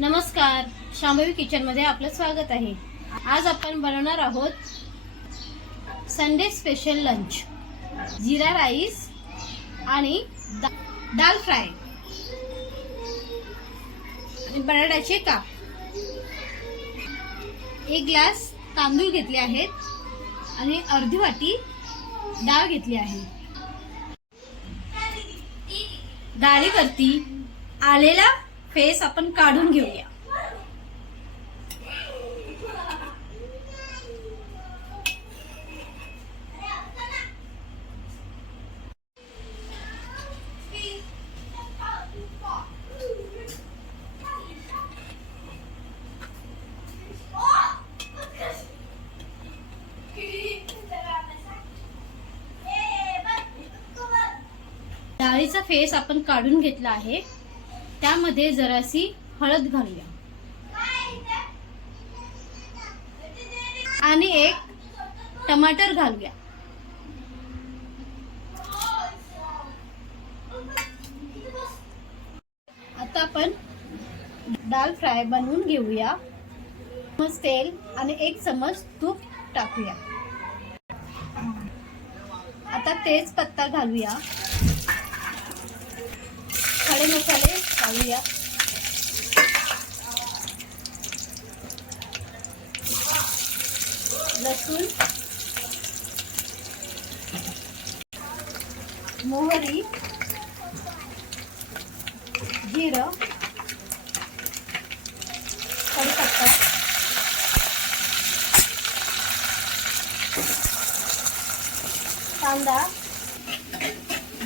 नमस्कार, शांभवी किचन मध्ये आपलं स्वागत आहे। आज आपण बनवणार आहोत संडे स्पेशल लंच, जीरा राईस आणि दाल फ्राय आणि बटाट्याचे काप। एक ग्लास तांदूळ घेतले आहेत आणि अर्धी वाटी डाळ घेतली आहे। डाळीवरती आलेला फेस आपण काढून घेऊया। डाळीचा फेस आपण काढून घेतला आहे। त्यामध्ये जरासी हळद घालूया आणि एक टमाटर घालूया। आता आपण दाल फ्राय बनवून घेऊया। चमच तेल आणि एक चमच तूप टाकूया। आता तेजपत्ता घालूया, खडे मसाले घालूया, लसूण, मोहरी, जिरं, कढीपत्ता, कांदा।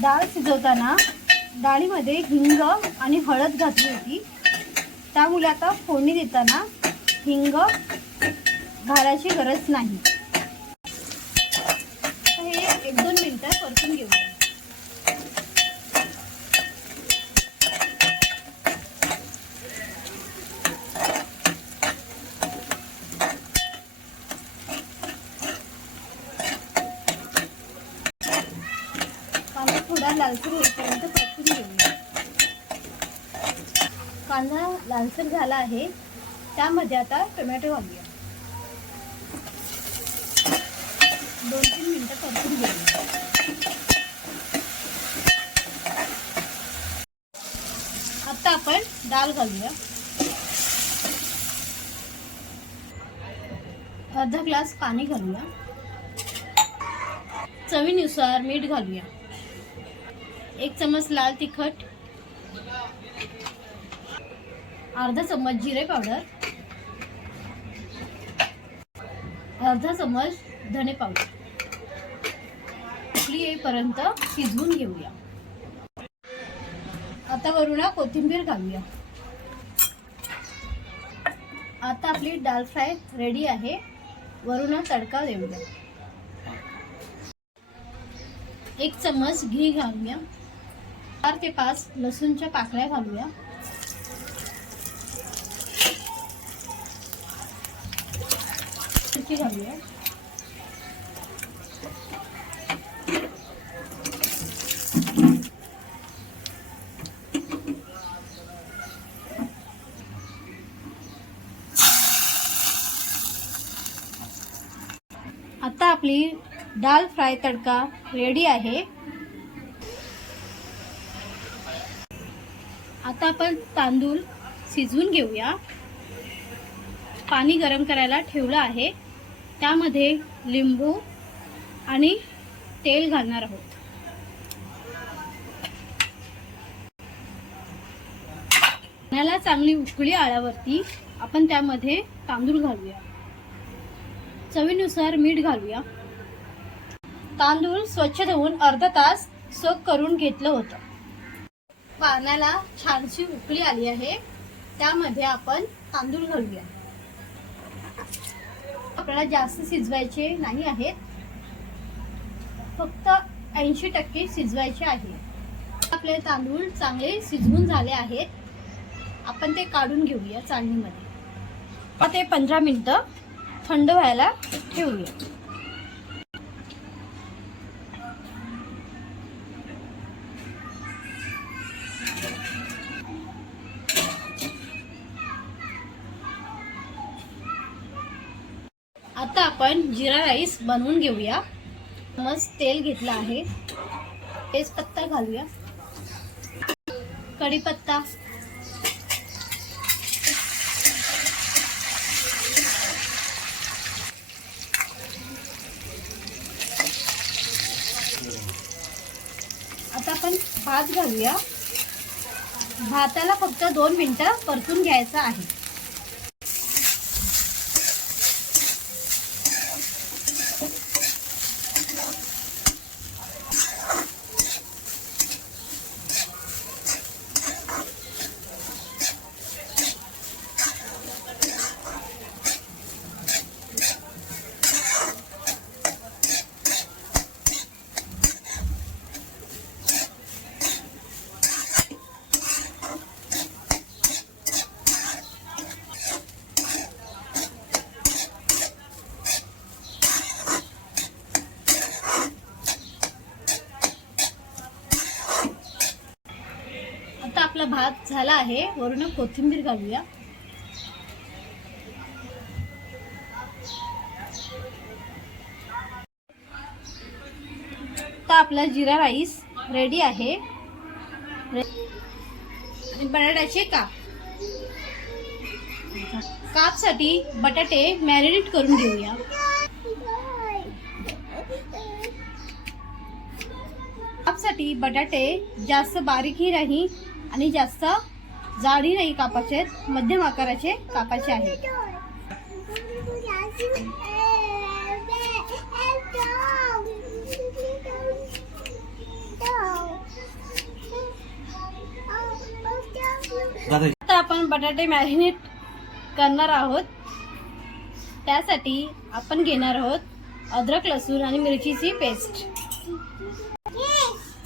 डाळ शिजवताना डाळीमध्ये हिंग आणि हळद घातली होती, त्यामुळे आता फोडणी देताना हिंग घालायची गरज नाही। हे 1-2 मिनिटं परतून घेऊया। कांदा थोडा लालसर होईपर्यंत परतून घेऊया। कांदा लालसर झाला आहे, त्यामध्ये आता टोमॅटो घालूया। 2-3 मिनिटं परतून घेऊया। आता आपण डाळ घालूया। अर्धा ग्लास पाणी घालूया। चवीनुसार मीठ घालूया। 1 चमच लाल तिखट, अर्धा चमच जिरे पावडर, अर्धा चमच धने पावडर। उकळी येईपर्यंत शिजवून घेऊया। आता वरून कोथिंबीर घालूया। आता आपली दाल फ्राय रेडी आहे। वरून तडका देऊया। 1 चमच घी घालूया। 4 ते 5 लसूणच्या पाकळ्या घालूया। मिरची घालूया। आता आपली दाल फ्राय तडका रेडी आहे। आता आपण तांदूळ शिजवून घेऊया। पाणी गरम करायला ठेवलं आहे, त्यामध्ये लिंबू आणि तेल घालणार आहोत। पाण्याला चांगली उकळी आल्यावरती आपण त्यामध्ये तांदूळ घालूया। चवीनुसार मीठ घालूया। तांदूळ स्वच्छ धुवून अर्धा तास सोक करून घेतलं होतं। पाण्याला छानशी उकळी आली आहे, त्यामध्ये आपण तांदूळ घालूया। आपल्याला जास्त शिजवायचे नाही आहेत, फक्त 80% शिजवायचे आहे। आपले तांदूळ चांगले शिजवून झाले आहेत, आपण ते काढून घेऊया चाळणीमध्ये। ते 15 मिनिटं थंड व्हायला ठेवूया। आता आपण जिरा राईस बनवून घेऊया. मस्त तेल घेतलं आहे. तेजपत्ता घालूया, कढीपत्ता, आता आपण भात घालूया. भाताला फक्त 2 मिनिटं परतून घ्यायचं आहे. आपला भात झाला आहे. वरून कोथिंबीर घालूया. तर आपला जिरा राईस रेडी आहे. आणि बटाट्याचे कापसाठी बटाटे मॅरिनेट करून घेऊया. कापसाठी बटाटे जास्त बारीकही नाही आणि जास्त जाडी नाही कापाचे, मध्यम आकाराचे कापाचे आहेत. आता आपण बटाटे मॅरिनेट करणार आहोत. त्यासाठी आपण घेणार आहोत अद्रक, लसूण आणि मिरचीची पेस्ट,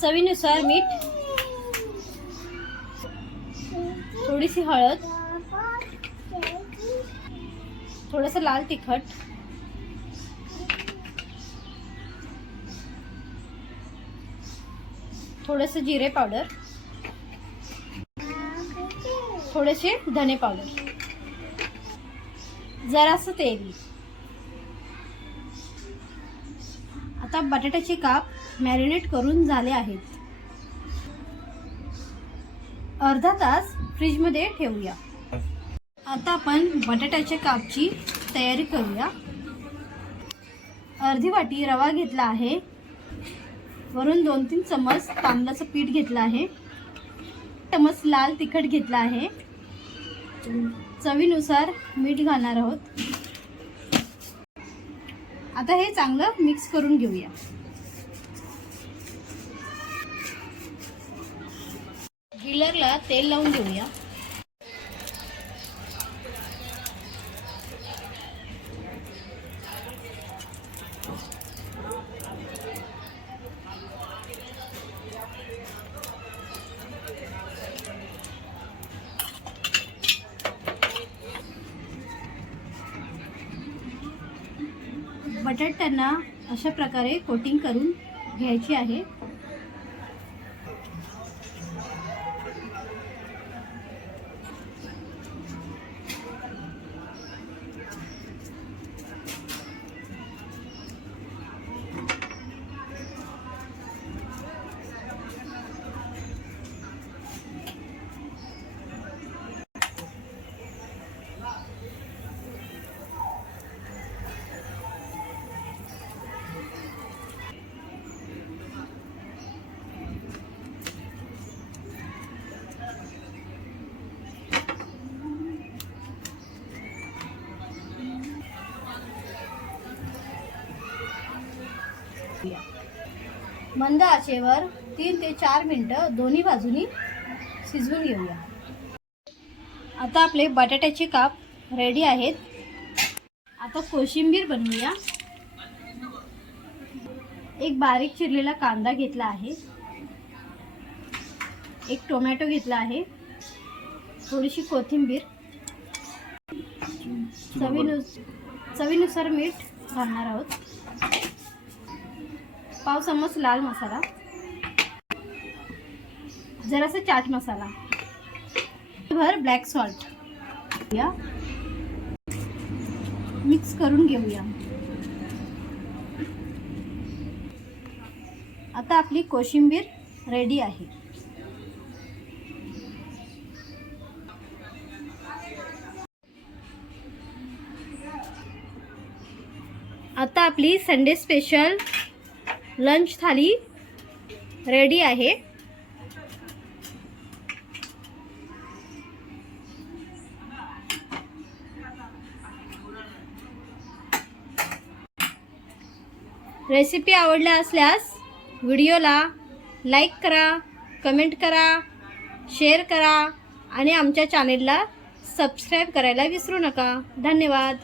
चवीनुसार मीठ, थोडीशी हळद, थोडंसं लाल तिखट, थोडंसं जिरे पावडर, थोडेसे धने पावडर, जरासं तेल. आता बटाट्याचे काप मॅरिनेट करून झाले आहेत. अर्धा तास फ्रीजमध्ये ठेवूया. आता आपण बटाट्याच्या कापची तयारी करूया. अर्धी वाटी रवा घेतला आहे. वरून 2-3 चम्मच तांदळाचं पीठ घेतलं आहे. चम्मच लाल तिखट घेतला आहे. चवीनुसार मीठ घालणार आहोत. आता हे चांगलं मिक्स करून घेऊया. ग्रिलरला तेल लावून घेऊया. बटाट्यांना अशा प्रकारे कोटिंग करून घ्यायची आहे. मंद आचेवर 3 ते 4 मिनिटं दोन्ही बाजूनी शिजवून घेऊया. आता आपले बटाट्याचे काप रेडी आहेत. आता कोशिंबीर बनवूया. एक बारीक चिरलेला कांदा घेतला आहे. एक टोमॅटो घेतला आहे. थोडीशी कोथिंबीर, चवीनुसार मीठ घालणार आहोत. पाव चम्मच लाल मसाला, जरासा चाट मसाला, भर ब्लॅक सॉल्ट या. मिक्स करून घेऊया. आता आपली कोशिंबीर रेडी आहे. आता आपली संडे स्पेशल लंच थाली रेडी आहे. रेसिपी आवडल्या असल्यास व्हिडिओला लाईक करा, कमेंट करा, शेअर करा आणि आमच्या चॅनेलला सबस्क्राईब करायला विसरू नका. धन्यवाद.